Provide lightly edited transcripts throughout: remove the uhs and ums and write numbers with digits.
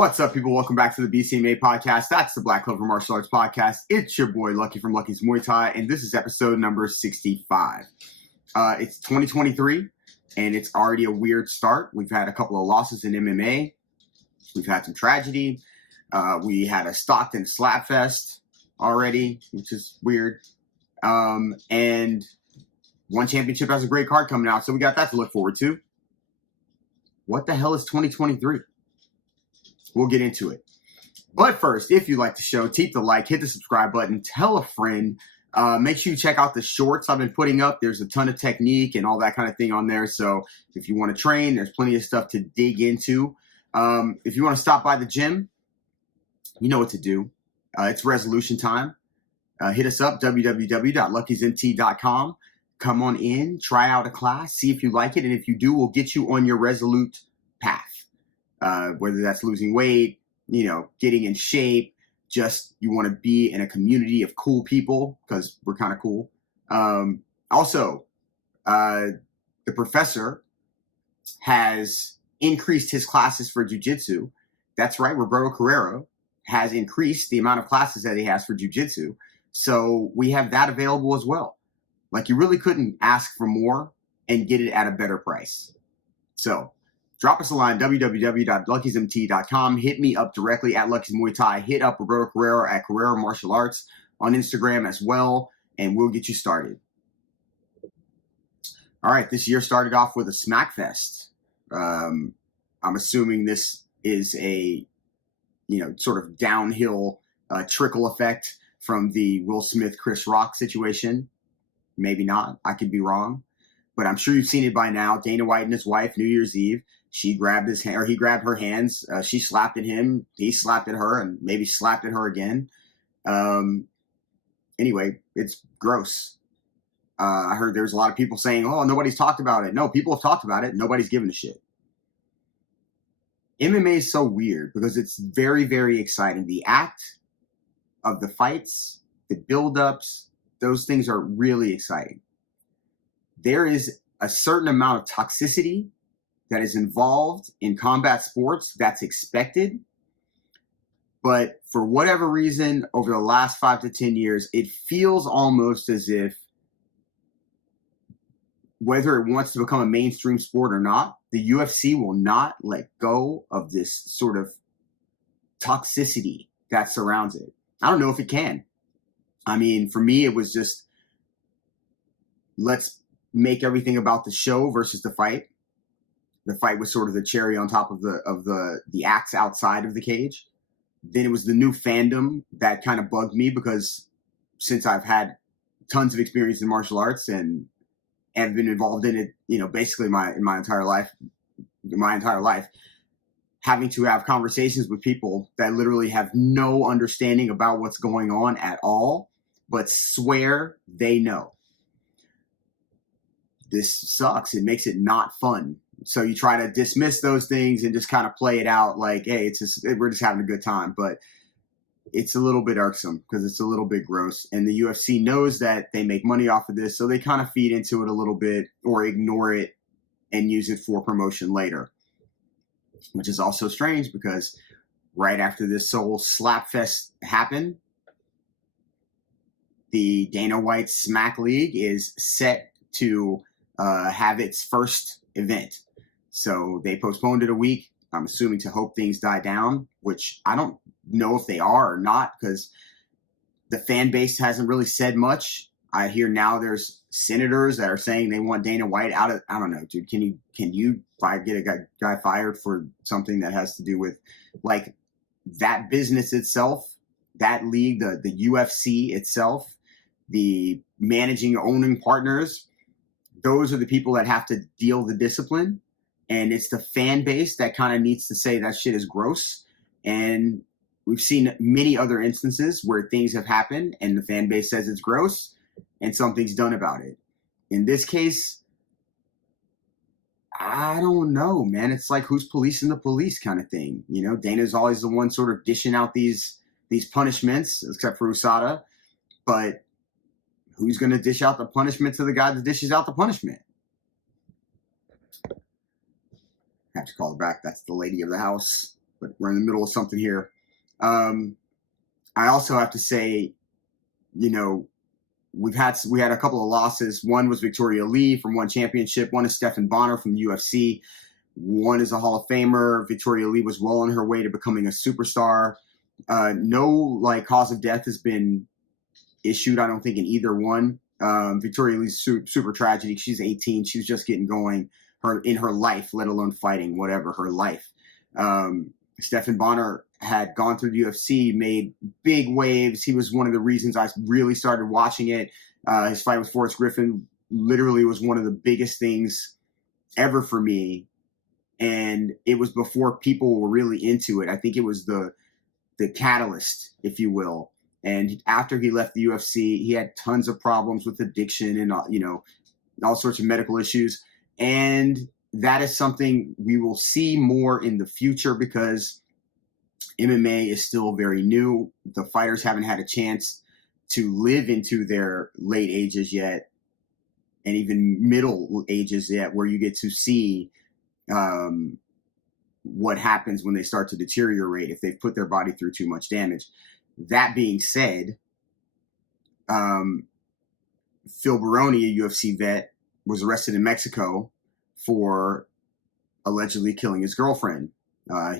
What's up, people? Welcome back to the BCMA podcast. That's the Black Clover Martial Arts podcast. It's your boy, Lucky from Lucky's Muay Thai, and this is episode number 65. It's 2023, and it's already a weird start. We've had a couple of losses in MMA. We've had some tragedy. We had a Stockton slap fest already, which is weird. And one championship has a great card coming out, so we got that to look forward to. What the hell is 2023? We'll get into it. But first, if you like the show, keep the like, hit the subscribe button, tell a friend. Make sure you check out the shorts I've been putting up. There's a ton of technique and all that kind of thing on there. So if you want to train, there's plenty of stuff to dig into. If you want to stop by the gym, you know what to do. It's resolution time. Hit us up, www.luckysmt.com. Come on in, try out a class, see if you like it. And if you do, we'll get you on your resolute path. Whether that's losing weight, getting in shape, just you want to be in a community of cool people because we're kind of cool. Also, the professor has increased his classes for jiu-jitsu. That's right, Roberto Carrero has increased the amount of classes that he has for jiu-jitsu. So we have that available as well. Like, you really couldn't ask for more and get it at a better price. So drop us a line, www.luckysmt.com. Hit me up directly at Lucky's Muay Thai. Hit up Roberto Carrero at Carrero Martial Arts on Instagram as well, and we'll get you started. All right, this year started off with a smackfest. I'm assuming this is a, sort of downhill trickle effect from the Will Smith, Chris Rock situation. Maybe not. I could be wrong. But I'm sure you've seen it by now. Dana White and his wife, New Year's Eve, she grabbed his hand, or he grabbed her hands. She slapped at him. He slapped at her and maybe slapped at her again. Anyway, it's gross. I heard there's a lot of people saying, oh, nobody's talked about it. No, people have talked about it. Nobody's given a shit. MMA is so weird because it's very, very exciting. The act of the fights, the buildups, those things are really exciting. There is a certain amount of toxicity that is involved in combat sports that's expected. But for whatever reason, over the last 5 to 10 years, it feels almost as if whether it wants to become a mainstream sport or not, the UFC will not let go of this sort of toxicity that surrounds it. I don't know if it can. I mean, for me, it was just, let's make everything about the show versus the fight. The fight was sort of the cherry on top of the acts outside of the cage. Then it was the new fandom that kind of bugged me because since I've had tons of experience in martial arts and have been involved in it, basically in my entire life, having to have conversations with people that literally have no understanding about what's going on at all, but swear they know. This sucks. It makes it not fun. So you try to dismiss those things and just kind of play it out like, hey, we're just having a good time. But it's a little bit irksome because it's a little bit gross. And the UFC knows that they make money off of this, so they kind of feed into it a little bit or ignore it and use it for promotion later, which is also strange because right after this whole slapfest happened, the Dana White Smack League is set to have its first event. So they postponed it a week, I'm assuming to hope things die down, which I don't know if they are or not because the fan base hasn't really said much. I hear now there's senators that are saying they want Dana White out of, I don't know, dude, can you get a guy fired for something that has to do with like that business itself, that league, the UFC itself, the managing, owning partners? Those are the people that have to deal the discipline. And it's the fan base that kind of needs to say that shit is gross. And we've seen many other instances where things have happened and the fan base says it's gross and something's done about it. In this case, I don't know, man. It's like who's policing the police kind of thing. Dana's always the one sort of dishing out these punishments, except for USADA. But who's going to dish out the punishment to the guy that dishes out the punishment? I have to call her back. That's the lady of the house. but we're in the middle of something here. I also have to say, you know, we had a couple of losses. One was Victoria Lee from one championship. One is Stephan Bonnar from the UFC. One is a Hall of Famer. Victoria Lee was well on her way to becoming a superstar. No cause of death has been issued, I don't think, in either one. Victoria Lee's super tragedy. She's 18. She was just getting going in her life, let alone fighting, whatever, her life. Stephan Bonnar had gone through the UFC, made big waves. He was one of the reasons I really started watching it. His fight with Forrest Griffin literally was one of the biggest things ever for me. And it was before people were really into it. I think it was the catalyst, if you will. And after he left the UFC, he had tons of problems with addiction and, all sorts of medical issues. And that is something we will see more in the future because MMA is still very new. The fighters haven't had a chance to live into their late ages yet, and even middle ages yet, where you get to see what happens when they start to deteriorate if they've put their body through too much damage. That being said, Phil Baroni, a UFC vet, was arrested in Mexico for allegedly killing his girlfriend.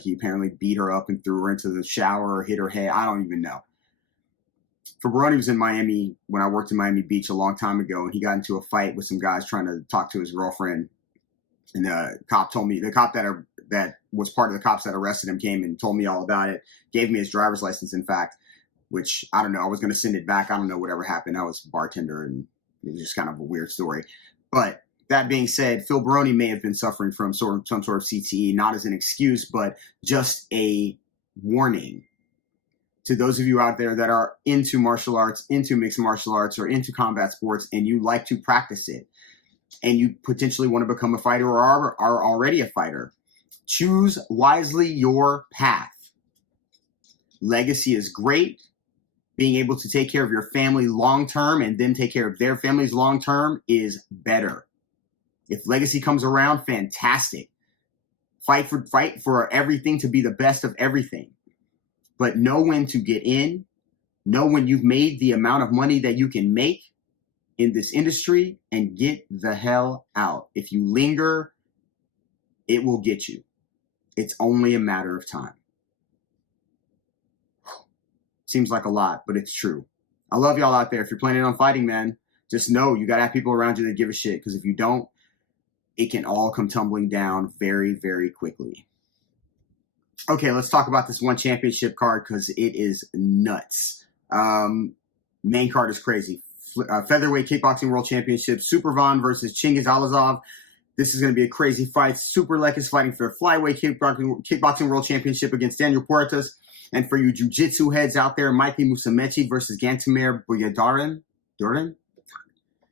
He apparently beat her up and threw her into the shower or hit her head. I don't even know. Phil Baroni was in Miami when I worked in Miami Beach a long time ago, and he got into a fight with some guys trying to talk to his girlfriend. And the cop that was part of the cops that arrested him came and told me all about it, gave me his driver's license, in fact, which I don't know. I was going to send it back. I don't know whatever happened. I was a bartender, and it was just kind of a weird story. But that being said, Phil Baroni may have been suffering from some sort of CTE, not as an excuse, but just a warning to those of you out there that are into martial arts, into mixed martial arts, or into combat sports, and you like to practice it, and you potentially want to become a fighter or are already a fighter. Choose wisely your path. Legacy is great. Being able to take care of your family long-term and then take care of their families long-term is better. If legacy comes around, fantastic. Fight for everything to be the best of everything. But know when to get in. Know when you've made the amount of money that you can make in this industry and get the hell out. If you linger, it will get you. It's only a matter of time. Seems like a lot, but it's true. I love y'all out there. If you're planning on fighting, man, just know you got to have people around you that give a shit, because if you don't, it can all come tumbling down very, very quickly. Okay, let's talk about this one championship card because it is nuts. Main card is crazy. Featherweight Kickboxing World Championship, Supervan versus Chingiz Alazov. This is going to be a crazy fight. Super Luck is fighting for the Flyweight Kickboxing World Championship against Daniel Puertas. And for you jiu-jitsu heads out there, Mikey Musumeci versus Gantemir Buyadarin.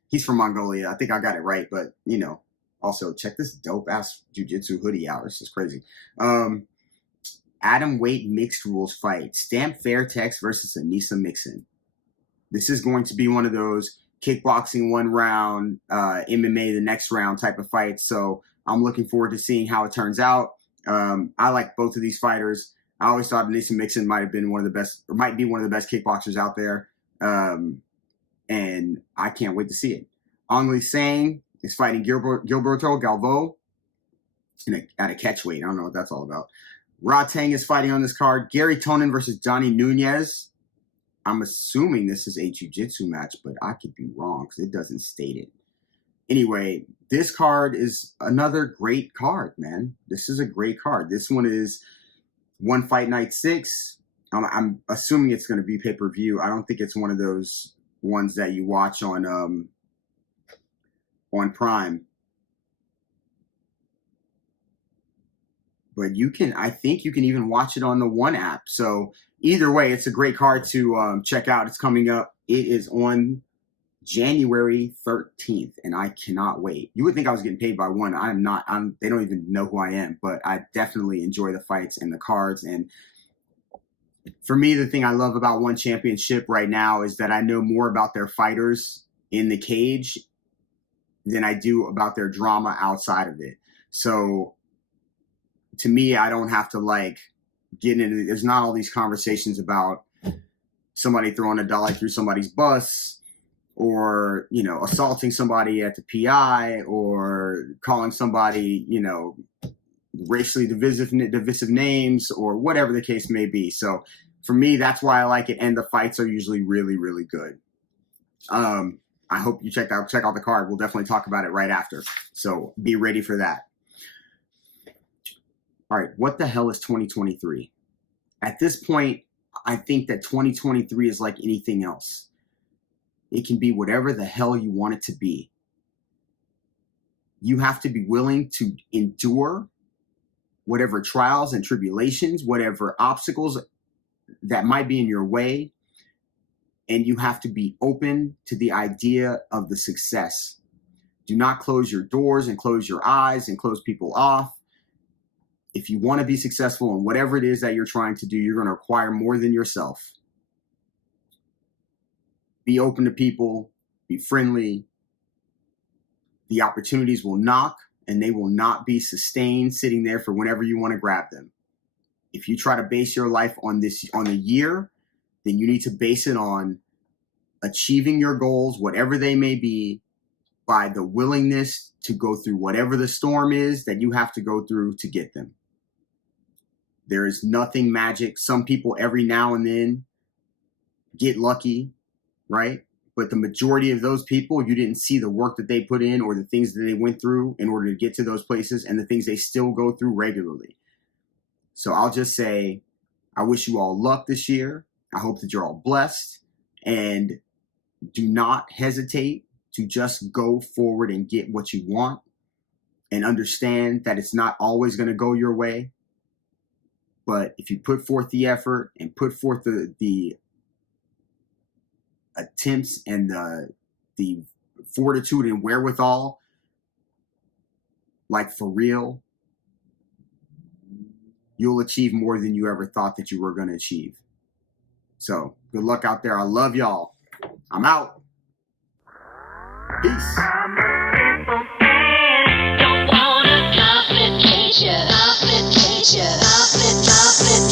He's from Mongolia. I think I got it right, but, also check this dope-ass jiu-jitsu hoodie out. It's just crazy. Atom weight mixed rules fight. Stamp Fairtex versus Anissa Mixon. This is going to be one of those kickboxing one round, MMA the next round type of fights. So I'm looking forward to seeing how it turns out. I like both of these fighters. I always thought Anissa Mixon might be one of the best kickboxers out there. And I can't wait to see it. Ongli Sang is fighting Gilberto Galvo at a catch weight. I don't know what that's all about. Ra Tang is fighting on this card. Gary Tonin versus Johnny Nunez. I'm assuming this is a jiu-jitsu match, but I could be wrong because it doesn't state it. Anyway, this card is another great card, man. This is a great card. This one is One Fight Night 6. I'm assuming it's going to be pay-per-view. I don't think it's one of those ones that you watch on Prime. But I think you can even watch it on the One app. So either way, it's a great card to check out. It's coming up. It is on January 13th, and I cannot wait. You would think I was getting paid by One. I am not. They don't even know who I am, but I definitely enjoy the fights and the cards. And for me, the thing I love about One Championship right now is that I know more about their fighters in the cage than I do about their drama outside of it. So to me, I don't have to getting into, there's not all these conversations about somebody throwing a dolly through somebody's bus, or, you know, assaulting somebody at the PI, or calling somebody, you know, racially divisive names, or whatever the case may be. So for me, that's why I like it. And the fights are usually really, really good. I hope you check out the card. We'll definitely talk about it right after. So be ready for that. All right. What the hell is 2023? At this point, I think that 2023 is like anything else. It can be whatever the hell you want it to be. You have to be willing to endure whatever trials and tribulations, whatever obstacles that might be in your way. And you have to be open to the idea of the success. Do not close your doors and close your eyes and close people off. If you want to be successful in whatever it is that you're trying to do, you're going to require more than yourself. Be open to people, be friendly. The opportunities will knock, and they will not be sustained sitting there for whenever you want to grab them. If you try to base your life on a year, then you need to base it on achieving your goals, whatever they may be, by the willingness to go through whatever the storm is that you have to go through to get them. There is nothing magic. Some people every now and then get lucky, right? But the majority of those people, you didn't see the work that they put in or the things that they went through in order to get to those places, and the things they still go through regularly. So I'll just say, I wish you all luck this year. I hope that you're all blessed, and do not hesitate to just go forward and get what you want, and understand that it's not always going to go your way. But if you put forth the effort and put forth the attempts and the fortitude and wherewithal, like for real, you'll achieve more than you ever thought that you were going to achieve. So good luck out there. I love y'all. I'm out. Peace.